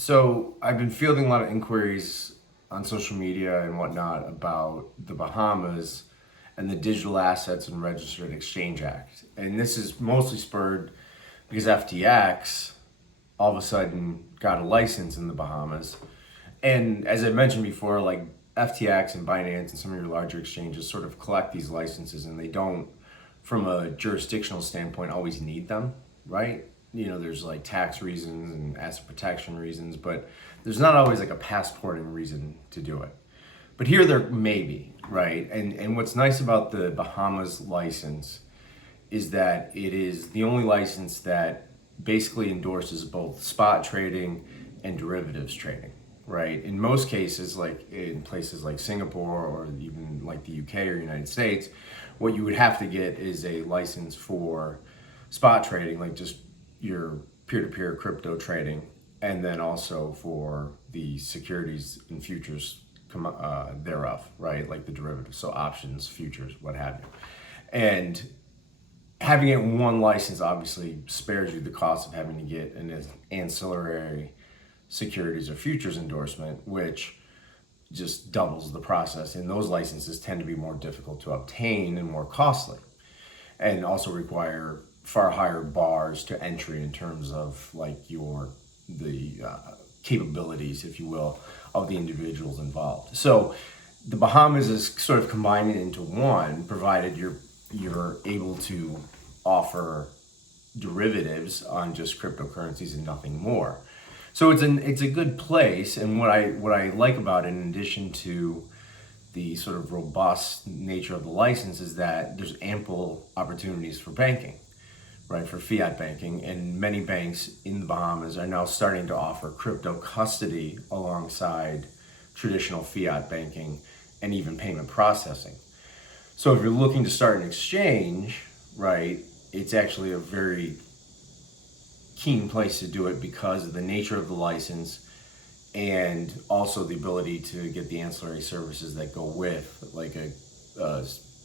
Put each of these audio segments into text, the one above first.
So I've been fielding a lot of inquiries on social media and whatnot about the Bahamas and the Digital Assets and Registered Exchange Act. And this is mostly spurred because FTX all of a sudden got a license in the Bahamas. And as I mentioned before, like FTX and Binance and some of your larger exchanges sort of collect these licenses, and they don't, from a jurisdictional standpoint, always need them, right? There's like tax reasons and asset protection reasons, but there's not always like a passporting reason to do it. But here there may be, right? And what's nice about the Bahamas license is that it is the only license that basically endorses both spot trading and derivatives trading, right? In most cases, like in places like Singapore or even like the UK or United States, what you would have to get is a license for spot trading, like just your peer-to-peer crypto trading, and then also for the securities and futures thereof, right? Like the derivatives, so options, futures, what have you. And having it in one license obviously spares you the cost of having to get an ancillary securities or futures endorsement, which just doubles the process. And those licenses tend to be more difficult to obtain and more costly, and also require far higher bars to entry in terms of like the capabilities, if you will, of the individuals involved. So the Bahamas is sort of combining it into one, provided you're able to offer derivatives on just cryptocurrencies and nothing more. So it's a good place, and what I like about it, in addition to the sort of robust nature of the license, is that there's ample opportunities for banking, right, for fiat banking, and many banks in the Bahamas are now starting to offer crypto custody alongside traditional fiat banking and even payment processing. So if you're looking to start an exchange, right, it's actually a very keen place to do it because of the nature of the license and also the ability to get the ancillary services that go with like a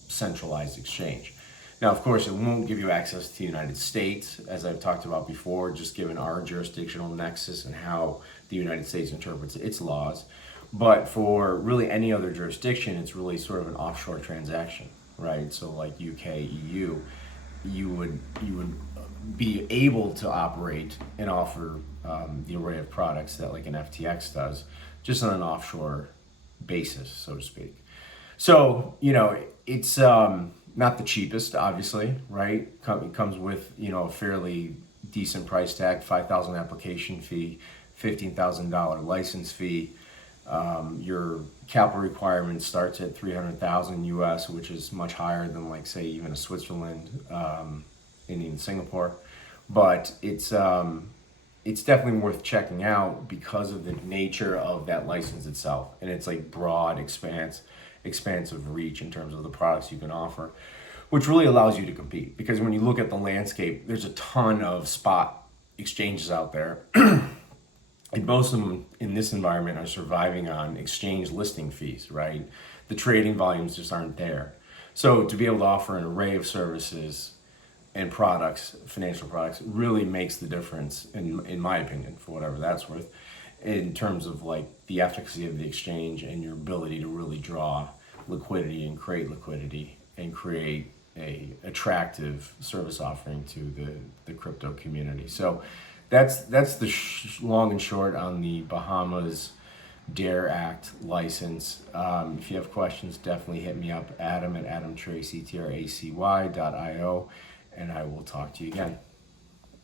centralized exchange. Now, of course, it won't give you access to the United States, as I've talked about before, just given our jurisdictional nexus and how the United States interprets its laws. But for really any other jurisdiction, it's really sort of an offshore transaction, right? So like UK, EU, you would be able to operate and offer the array of products that like an FTX does, just on an offshore basis, so to speak. So, it's not the cheapest, obviously, right? It comes with, a fairly decent price tag, $5,000 application fee, $15,000 license fee. Your capital requirement starts at 300,000 US, which is much higher than like say even a Switzerland, in Singapore. But it's definitely worth checking out because of the nature of that license itself, and it's like broad expansive reach in terms of the products you can offer, which really allows you to compete. Because when you look at the landscape, there's a ton of spot exchanges out there. And most of them in this environment are surviving on exchange listing fees, right? The trading volumes just aren't there. So to be able to offer an array of services and products, financial products, really makes the difference, in my opinion, for whatever that's worth, in terms of like the efficacy of the exchange and your ability to really draw liquidity and create a attractive service offering to the crypto community. So that's the long and short on the Bahamas Dare Act license. If you have questions, definitely hit me up, Adam at AdamTracy, TRACY.io, and I will talk to you again.